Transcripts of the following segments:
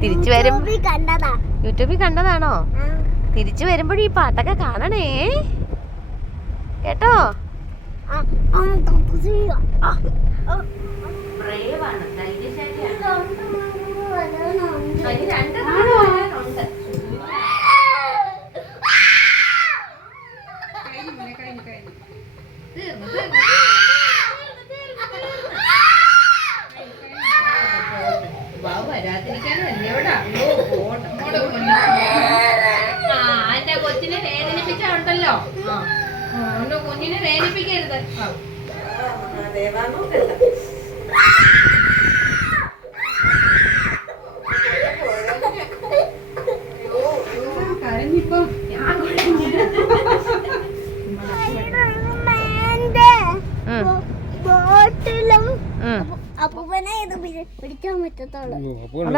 തിരിച്ചു വരും യൂട്യൂബിൽ കണ്ടതാണോ? തിരിച്ചു വരുമ്പോഴും ഈ പാട്ടൊക്കെ കാണണേ കേട്ടോ. ബ്രേവാണ്, ധൈര്യശാലിയാണ്. എന്റെ കൊച്ചിനെ വേദനിപ്പിച്ചുണ്ടല്ലോ, കുഞ്ഞിനെ വേദനിപ്പിക്കരുത്.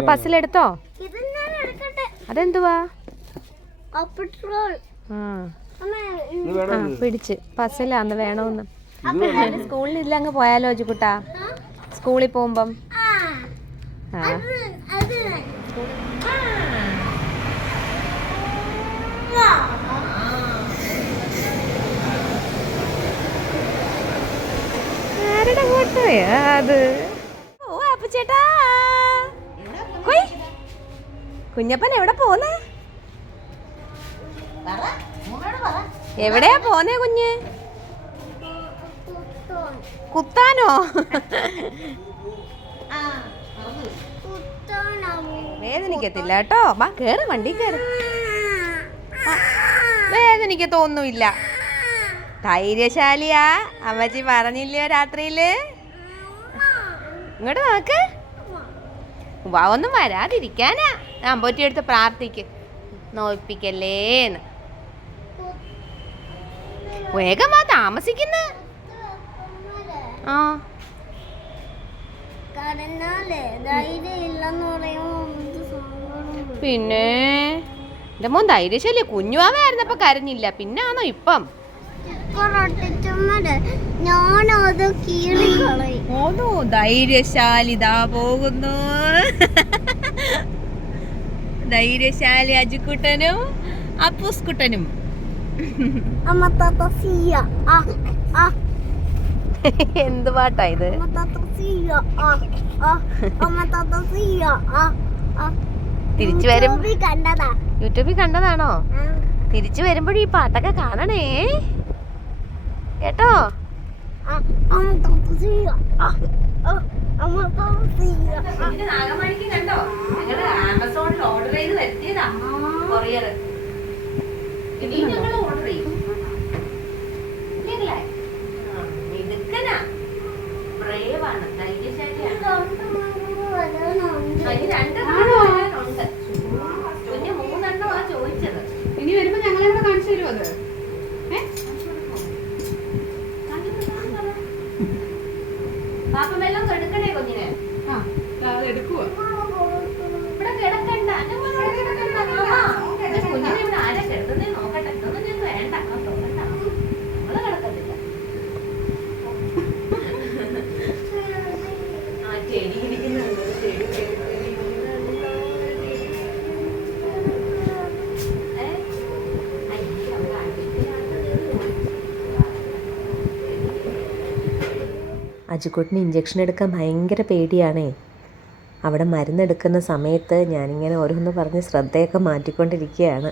ബസ്സിലെടുത്തോ? അതെന്തുവാ? പിടിച്ച് പസ്സിലാന്ന് വേണോന്ന്. സ്കൂളിൽ അങ്ങ് പോയാലോ അജുക്കുട്ടാ? സ്കൂളിൽ പോകുമ്പം ആരുടെ ഫോട്ടോയാ അത്? ഓ അപ്പച്ചേട്ടാ, കുഞ്ഞപ്പൻ എവിടെ പോന്നേ? എവിടെയാ പോന്നേ കുഞ്ഞ്? കുത്താനോ? വേദനിക്കത്തില്ല കേട്ടോ. വാ കേറ്, വണ്ടി കേറ്. വേദനിക്കത്തൊന്നുമില്ല. ധൈര്യശാലിയാ, അമ്മച്ചി പറഞ്ഞില്ലയോ രാത്രിയില്? ഇങ്ങോട്ട് നോക്ക്. വാ, ഒന്നും വരാതിരിക്കാനാ അമ്പോറ്റി എടുത്ത് പ്രാർത്ഥിക്ക്, നോയിപ്പിക്കല്ലേന്ന്. വേഗം വാ, താമസിക്കുന്ന. പിന്നെ എന്റെ മോൻ ധൈര്യശാലി. കുഞ്ഞുവാവായിരുന്നപ്പോ കരഞ്ഞില്ല, പിന്നെ ആണോ ഇപ്പം? ഓനോ ധൈര്യശാലി ദാ പോകുന്നു. ധൈര്യശാലി അജുക്കുട്ടനും അപ്പൂസ്കുട്ടനും. എന്ത് പാട്ടാ ഇത്? തിരിച്ചു വരും യൂട്യൂബിൽ കണ്ടതാണോ? തിരിച്ചു വരുമ്പോഴും ഈ പാട്ടൊക്കെ കാണണേ കേട്ടോ. നാഗമണിക്ക് കണ്ടോ? ഞങ്ങള് ആമസോണിൽ ഓർഡർ ചെയ്ത് വരുത്തിയതാ, കൊറിയർ. ഇനിയും ഞങ്ങൾ ഓർഡർ ചെയ്യും. മിടുക്കനാ, ബ്രേവാണ്, ധൈര്യശാലിയാണ്. അതിന് 2 ഉണ്ട്. കുഞ്ഞ് 3 എണ്ണമാ ചോദിച്ചത്. ഇനി വരുമ്പോ ഞങ്ങളെവിടെ കാണിച്ചു തരുമോ അത്? പാപ്പ വെള്ളം എടുക്കണേ കുഞ്ഞിനെ? എടുക്കുവോ? ഇവിടെ കിടക്കണ്ട, കുഞ്ഞിനെ ഇവിടെ ആരാ കിടത്തുന്നേ നോക്കട്ടെ. ഇതൊന്നും ഞങ്ങൾക്ക് വേണ്ട, തോന്നണ്ട, നമ്മള് കിടക്കത്തില്ല. ആ ചെടി ഇരിക്കുന്നുണ്ട്, അജുക്കുട്ടിന് ഇഞ്ചക്ഷൻ എടുക്കാൻ ഭയങ്കര പേടിയാണേ. അവിടെ മരുന്നെടുക്കുന്ന സമയത്ത് ഞാനിങ്ങനെ ഓരോന്ന് പറഞ്ഞ് ശ്രദ്ധയൊക്കെ മാറ്റിക്കൊണ്ടിരിക്കുകയാണ്.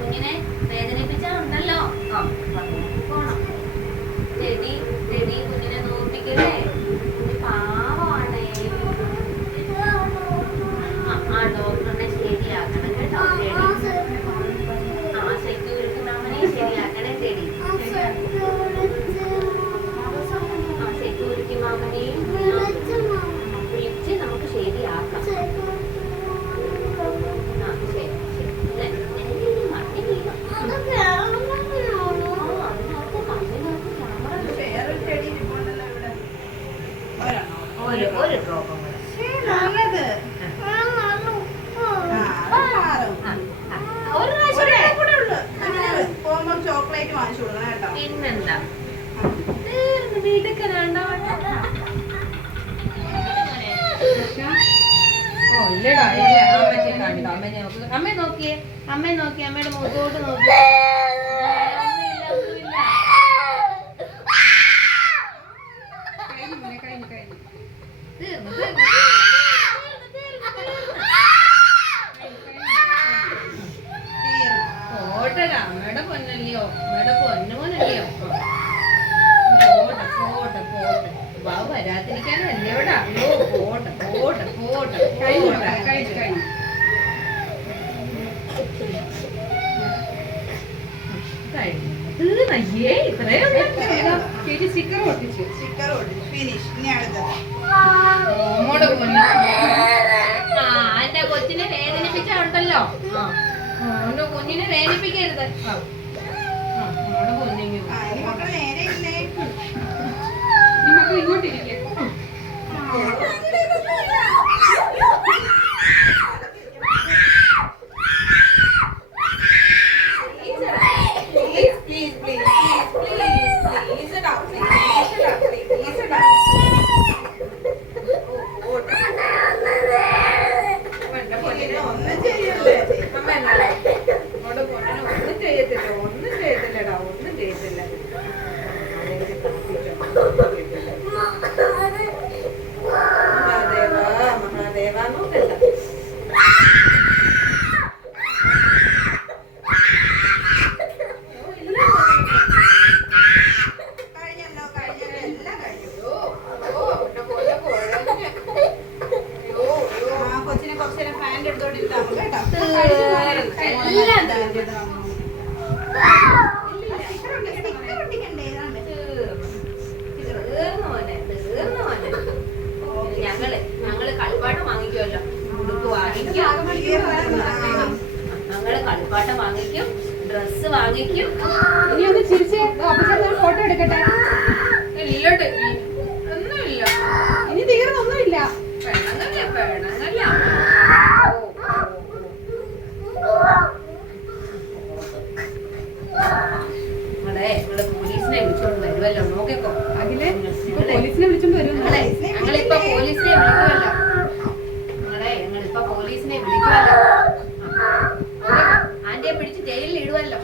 കുഞ്ഞിനെ വേദനിപ്പിച്ചാണ്ടല്ലോ. കുഞ്ഞിനെ നോക്കിക്കല്ലേ, പാവമാണേ. ആ ഡോക്ടറിനെ ശരിയാക്കണം കേട്ടോ. ആ സെക്യൂരിറ്റി മാമനെ ശരിയാക്കണേ ചെടി. ആ സെക്യൂരിറ്റി മാമനെയും വിളിച്ച് നമുക്ക് ശരിയാക്കാം. ആ ശരി ശരി. ഒരു ഡ്രോപ്പും കൂടെ ഒരു പ്രാവശ്യം കൂടെ ഉള്ളു. ചോക്ലേറ്റ് വാങ്ങിച്ചു കൊടുക്കണം കേട്ടോ. പിന്നെന്താ വീട്ടിക്കലാണ്ടോ? ഓ ഇല്ലടാ, ഇല്ല. അമ്മച്ചെ കാണിക്കോ. അമ്മയെ നോക്കിയേ, അമ്മയെ നോക്കി, അമ്മയുടെ മുഖത്തോട്ട് നോക്കി. ഓട്ടടാ, അമ്മയുടെ പൊന്നല്ലയോ, അമ്മയുടെ പൊന്നുമോനല്ലയോ. പോട്ടെ പോട്ടെ പോട്ടെ, ബാബു വരാതിരിക്കാനല്ലേ ഇവിടെ. അയ്യോ പോട്ടെ പോട്ടെ പോട്ടെ. ചേച്ചി സ്റ്റിക്കർ ഒട്ടിച്ചു. ഫിനിഷ്. ഇനി അടുത്തത്. എന്റെ കൊച്ചിനെ വേദനിപ്പിച്ചുണ്ടല്ലോ. എന്റെ കുഞ്ഞിനെ വേദനിപ്പിക്കരുത്. നമ്മുടെ കുഞ്ഞിന് ഇനി മക്കള് നേരെ ഇല്ലേ? നമുക്ക് ഇങ്ങോട്ടിരിക്കും. ഞങ്ങള് കളിപ്പാട്ടം വാങ്ങിക്കുമല്ലോ. ഉടുപ്പ് വാങ്ങിക്കും, ഞങ്ങള് കളിപ്പാട്ടം വാങ്ങിക്കും, ഡ്രസ് വാങ്ങിക്കും. ഇനി ഒന്ന് ചിരിച്ചേ, ഫോട്ടോ എടുക്കട്ടെ. ഇല്ലോട്ട് ഒന്നുമില്ല, ഇനി തീർന്നൊന്നുമില്ല. പെണ്ണങ്ങല്ല പെണ്ണങ്ങല്ല. ഞങ്ങള് പോലീസിനെ വിളിച്ചോണ്ട് വരുമല്ലോ, നോക്കിക്കോ. അഖിലേ, പോലീസിനെ വിളിച്ചോണ്ട് വരും. ഞങ്ങളിപ്പോ പോലീസിനെ വിളിക്കുമല്ലോ. ഞങ്ങളിപ്പോ പോലീസിനെ വിളിക്കുമല്ലോ. ആന്റിയെ പിടിച്ച് ജയിലിൽ ഇടുവല്ലോ.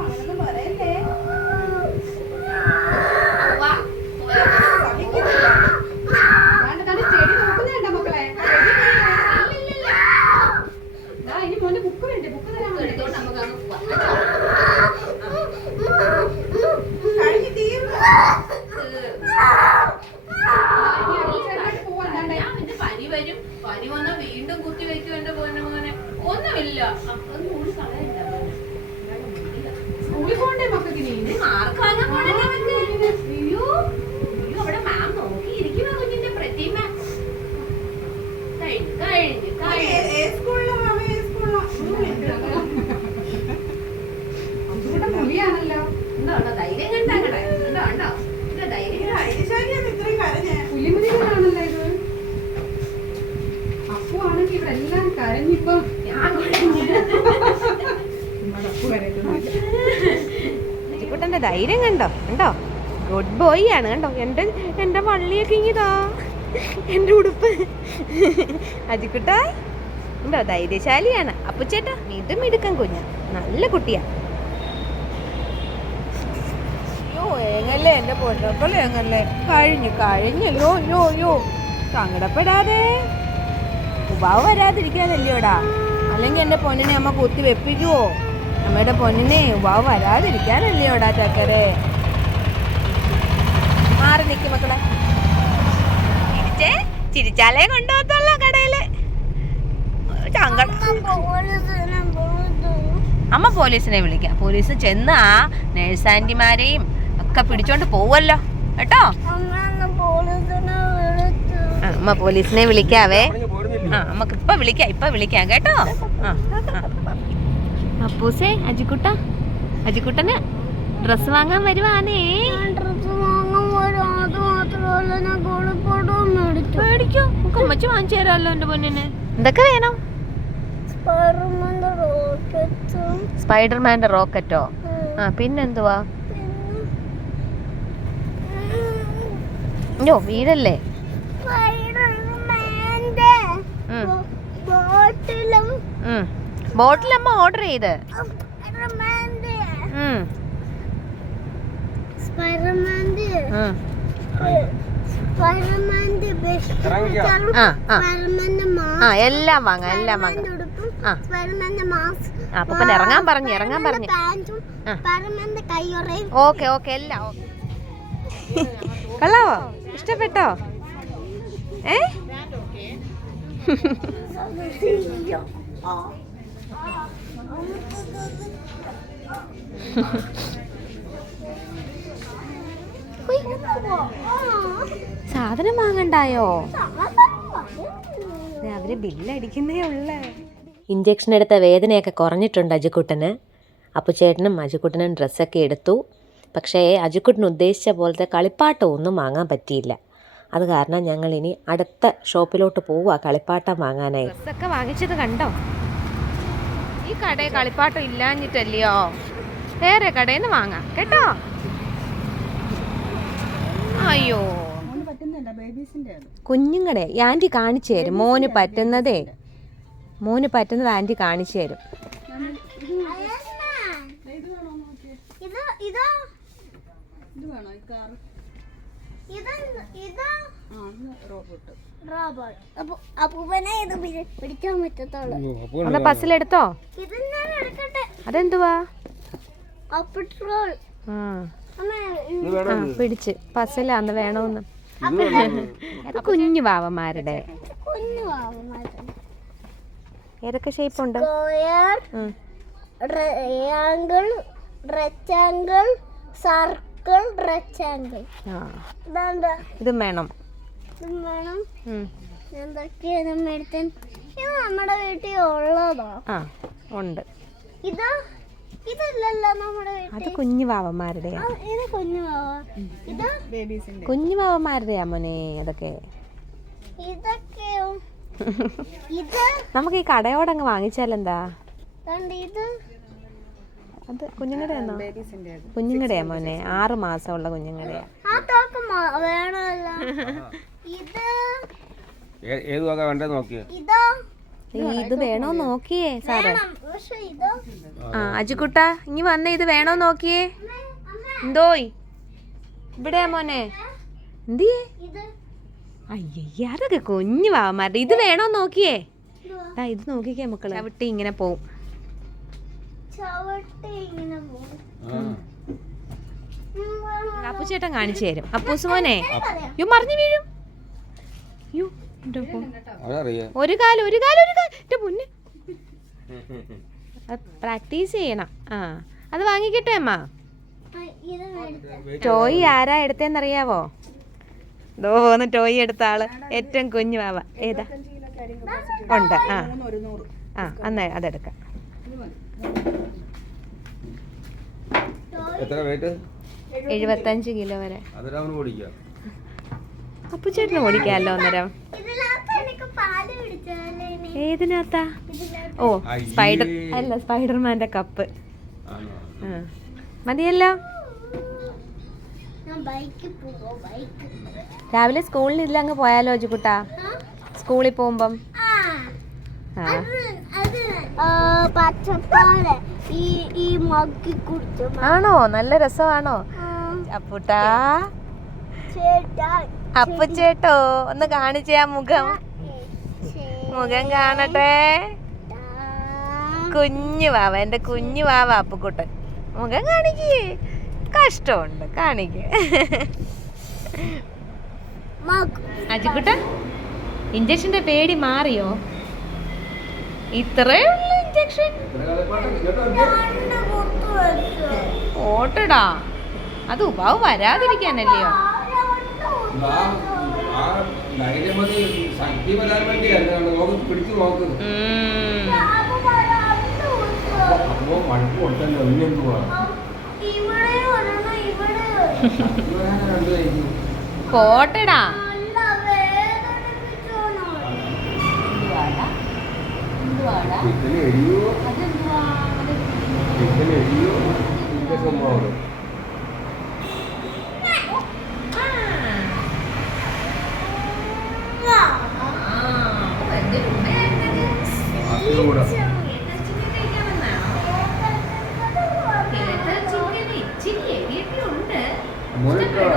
അങ്ങനൊന്നും പറയല്ലേ. ചെടി നോക്കുന്നുണ്ടോ മക്കളെ? ഇനി മോന്റെ ബുക്ക് വേണ്ടേ? ബുക്ക് തരാൻ എടുത്തോണ്ട് നമുക്ക് അങ്ങ് പോവാം. കഴിഞ്ഞ് തീർന്നു. പനി വരും, പനി വന്നാൽ വീണ്ടും കുത്തി വെക്കും. എന്റെ പോന്നെ മോനെ ഒന്നുമില്ല. ഒന്നും കൂടി കളയണ്ട. സ്കൂളിൽ പോകണ്ടേ മക്കൾക്ക്? ഇനി മാർക്ക് വാങ്ങാൻ പോണല്ലോ. അയ്യോ അയ്യോ, അവിടെ മാം നോക്കിയിരിക്കുന്ന കുഞ്ഞിന്റെ പ്രതിമ. കഴിഞ്ഞു കഴിഞ്ഞു കഴിഞ്ഞു. പുലിയാണല്ലോ. എന്താണോ ധൈര്യം കണ്ടാക്കണേ? എന്താ ഉണ്ടോ എന്താ ധൈര്യം? പുലിമുരുകനാണല്ലോ ഇത്. അപ്പു ആണെങ്കിൽ ഇവിടെ എല്ലാം കരഞ്ഞിപ്പം അജിക്കുട്ടൻ്റെ ധൈര്യം കണ്ടോ? കണ്ടോ? ഗുഡ് ബോയ് ആണ്. കണ്ടോ? എൻ്റെ വള്ളിയൊക്കെ ഇങ്ങിതാ, എൻ്റെ ഉടുപ്പ്. അജിക്കുട്ട ഉണ്ടോ? ധൈര്യശാലിയാണ് അപ്പുച്ചേട്ടാ. ഇത് മിടുക്കൻ കുഞ്ഞ, നല്ല കുട്ടിയാ. യോ ഏങ്ങല്ലേ എൻ്റെ പൊന്നോക്കളെ, ഏങ്ങല്ലേ. കഴിഞ്ഞല്ലോ. യോ യോ സങ്കടപ്പെടാതെ. ഉപാവ് വരാതിരിക്കാനല്ലോടാ. അല്ലെങ്കിൽ എൻ്റെ പൊന്നിനെ അമ്മ കുത്തി വെപ്പിക്കുവോ? അമ്മയുടെ പൊന്നിനെ ഉപാവ് വരാതിരിക്കാനല്ലോടാ ചക്കരെ. മാറി നിൽക്കും മക്കളെ. ചിരിച്ചാലേ കൊണ്ടുപോകത്തുള്ള കടയില്. അമ്മ പോലീസിനെ വിളിക്കാം. പോലീസ് ചെന്ന് ആ നേഴ്സ് ആന്റിമാരെയും ഒക്കെ പിടിച്ചോണ്ട് പോവല്ലോ കേട്ടോ. അമ്മ പോലീസിനെ വിളിക്കാവേ. നമുക്ക് ഇപ്പൊ വിളിക്കാം കേട്ടോ. അപ്പൂസേ, അജിക്കുട്ടന് ഡ്രസ് വാങ്ങാൻ വരുവാനേ. മേടിക്കോ, നമുക്ക് അമ്മച്ചി വാച്ച് വാങ്ങിച്ചു തരാമല്ലോ എൻ്റെ പൊന്നിന്. എന്തൊക്കെ വേണം? സ്പൈഡർമാൻ്റെ റോക്കറ്റോ? ആ പിന്നെന്തുവാ? യോ വീടല്ലേ. ബോട്ടിലമ്മ ഓർഡർ ചെയ്ത്. എല്ലാം വാങ്ങാം, എല്ലാം വാങ്ങാം. അപ്പൊ ഇറങ്ങാൻ പറഞ്ഞു. ഓക്കെ ഓക്കെ എല്ലാം ഓക്കെ. കൊള്ളാവോ? ഇഷ്ടപ്പെട്ടോ? സാധനം വാങ്ങണ്ടായോ? അവര് ബില്ലടിക്കുന്നേ ഉള്ളേ. ഇഞ്ചക്ഷൻ എടുത്ത വേദനയൊക്കെ കുറഞ്ഞിട്ടുണ്ട് അജുക്കുട്ടന്. അപ്പുചേട്ടനും അജുക്കുട്ടനും ഡ്രസ്സൊക്കെ എടുത്തു. പക്ഷേ അജുക്കുട്ടന് ഉദ്ദേശിച്ച പോലത്തെ കളിപ്പാട്ടം ഒന്നും വാങ്ങാൻ പറ്റിയില്ല. അത് കാരണം ഞങ്ങൾ ഇനി അടുത്ത ഷോപ്പിലോട്ട് പോവുക കളിപ്പാട്ടം വാങ്ങാനായി. ഡ്രസ്സൊക്കെ വാങ്ങിച്ചത് കണ്ടോ? ഈ കടയിൽ കളിപ്പാട്ടം ഇല്ലാഞ്ഞിട്ടല്ലയോ, വേറെ കടയിൽ നിന്ന് വാങ്ങാം കേട്ടോ. അയ്യോ കുഞ്ഞുങ്ങടെ ആൻറ്റി കാണിച്ചു തരും. മോന് പറ്റുന്നത് ആൻറ്റി കാണിച്ചു തരും. അതാ ബസ്സിലെടുത്തോ? അതെന്തുവാ? പിടിച്ച് പസിലാന്ന് വേണോന്ന്. അത് കുഞ്ഞു വാവന്മാരുടെ ഏതൊക്കെ ഷേപ്പ് ഉണ്ട്? Triangle, rectangle, circle, rectangle. ഇതും വേണം. എന്തൊക്കെയാണ് മേടിക്കാൻ? ഇത് നമ്മുടെ വീട്ടിൽ ഉള്ളതോ? ആ ഉണ്ട്. ഇത് ഇതല്ലല്ലോ നമ്മുടെ വീട്ടിൽ. അത് കുഞ്ഞു വാവന്മാരുടെയാ. ഇത് കുഞ്ഞു വാവ. ഇത് കുഞ്ഞു വാവന്മാരുടെയാ മോനെ അതൊക്കെ. ഇതൊക്കെയോ? ഇത് നമുക്ക് ഈ കടയോടങ്ങ് വാങ്ങിച്ചാലെന്താ? ഇത് അത് കുഞ്ഞുങ്ങളുടെയാണോ? കുഞ്ഞുങ്ങളുടെയാ മോനെ, 6 മാസമുള്ള കുഞ്ഞുങ്ങളുടെയാ. വേണമല്ലോ. ഇത് ഇതോ? ഇത് വേണോ നോക്കിയേ സാറ്. ഇതോ? ആ അജുക്കുട്ട ഇനി വന്നേ, ഇത് വേണോ നോക്കിയേ. എന്തോയ് ഇവിടെയാ മോനെ? എന്തിയേ? അയ്യ അതൊക്കെ കുഞ്ഞു വാവന്മാരുടെ. ഇത് വേണോ നോക്കിയേ. ഇത് നോക്കിക്കേ മക്കളെ. ചവിട്ടി ഇങ്ങനെ പോവും. അപ്പുചേട്ടൻ കാണിച്ചു തരും. അപ്പൂസ് മോനെ യോ മറിഞ്ഞു വീഴും. യോ ഒരു കാലം മുന്നേ പ്രാക്ടീസ് ചെയ്യണം. ആ അത് വാങ്ങിക്കട്ടെ അമ്മ. ടോയ് ആരാ എടുത്തേന്നറിയാവോ? ദോ പോന്ന് ടോയ് എടുത്ത ആള് ഏറ്റവും കുഞ്ഞു വാവ. ഏതാ ഉണ്ട്? ആ എന്നാ അതെടുക്കാം. 75 കിലോ വരെ. അപ്പുചേട്ടന് ഓടിക്കാമല്ലോ അന്നേരം. ഏതിനകത്താ? ഓ സ്പൈഡർമാന്റെ കപ്പ്. മതിയല്ലോ. രാവിലെ സ്കൂളിൽ ഇല്ല അങ്ങ് പോയാലോ അജുക്കുട്ടാ? സ്കൂളിൽ പോകുമ്പം ആണോ? നല്ല രസമാണോ അപ്പുട്ടാ? അപ്പുചേട്ടോ ഒന്ന് കാണിച്ചേ ആ മുഖം കാണട്ടെ. കുഞ്ഞു വാവ, എന്റെ കുഞ്ഞു വാവ അപ്പുക്കുട്ടൻ. മുഖം കാണിക്കേ. കഷ്ടമുണ്ട് കാണിക്കേ. അജുക്കുട്ട ഇഞ്ചക്ഷന്റെ പേടി മാറിയോ? ഇത്രേ ഉള്ളു ഇഞ്ചക്ഷൻ. ഓട്ടടാ, അത് ഉപാവ് വരാതിരിക്കാനല്ലയോ? പോട്ടടാ. അതെന്തുവാടാ ചിക്കൻ എരിയോ അതെന്തുവാ ചിക്കൻ എരിയോ ചിക്കൻ സംഭവമാണ് കൂടെ മോനിട്ടോ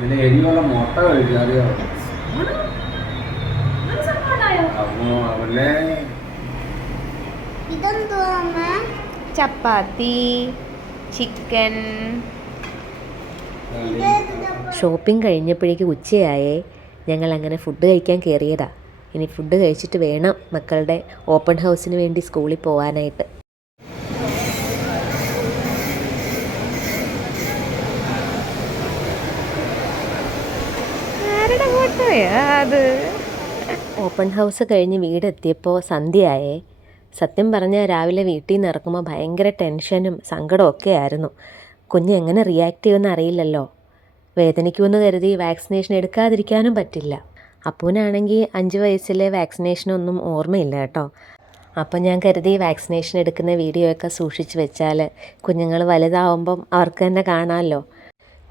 ഇതിന് എരിയുള്ള മുട്ട കഴിക്കും അറിയാമോ അപ്പോ അവനെ ഇതെന്തുവാ അമ്മ? ചപ്പാത്തി ചിക്കൻ. ഇതേത് ഷോപ്പിംഗ് കഴിഞ്ഞപ്പോഴേക്ക് ഉച്ചയായേ. ഞങ്ങൾ അങ്ങനെ ഫുഡ് കഴിക്കാൻ കയറിയതാ. ഇനി ഫുഡ് കഴിച്ചിട്ട് വേണം മക്കളുടെ ഓപ്പൺ ഹൗസിന് വേണ്ടി സ്കൂളിൽ പോകാനായിട്ട്. ആരുടെ ഫോട്ടോയാ അത്? ഓപ്പൺ ഹൗസ് കഴിഞ്ഞ് വീടെത്തിയപ്പോൾ സന്ധ്യയായേ. സത്യം പറഞ്ഞാൽ രാവിലെ വീട്ടിൽ നിന്ന് ഇറക്കുമ്പോൾ ഭയങ്കര ടെൻഷനും സങ്കടവും ഒക്കെ ആയിരുന്നു. കുഞ്ഞ് എങ്ങനെ റിയാക്ട് ചെയ്യുമെന്ന് അറിയില്ലല്ലോ. വേദനിക്കുമെന്ന് കരുതി വാക്സിനേഷൻ എടുക്കാതിരിക്കാനും പറ്റില്ല. അപ്പൂനാണെങ്കിൽ 5 വയസ്സിലെ വാക്സിനേഷനൊന്നും ഓർമ്മയില്ല കേട്ടോ. അപ്പം ഞാൻ കരുതി വാക്സിനേഷൻ എടുക്കുന്ന വീഡിയോ ഒക്കെ സൂക്ഷിച്ച് വെച്ചാൽ കുഞ്ഞുങ്ങൾ വലുതാവുമ്പം അവർക്ക് തന്നെ കാണാമല്ലോ.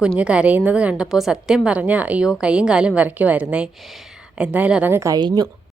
കുഞ്ഞ് കരയുന്നത് കണ്ടപ്പോൾ സത്യം പറഞ്ഞാൽ അയ്യോ കൈയും കാലും വിറയ്ക്കുമായിരുന്നേ. എന്തായാലും അതങ്ങ് കഴിഞ്ഞു.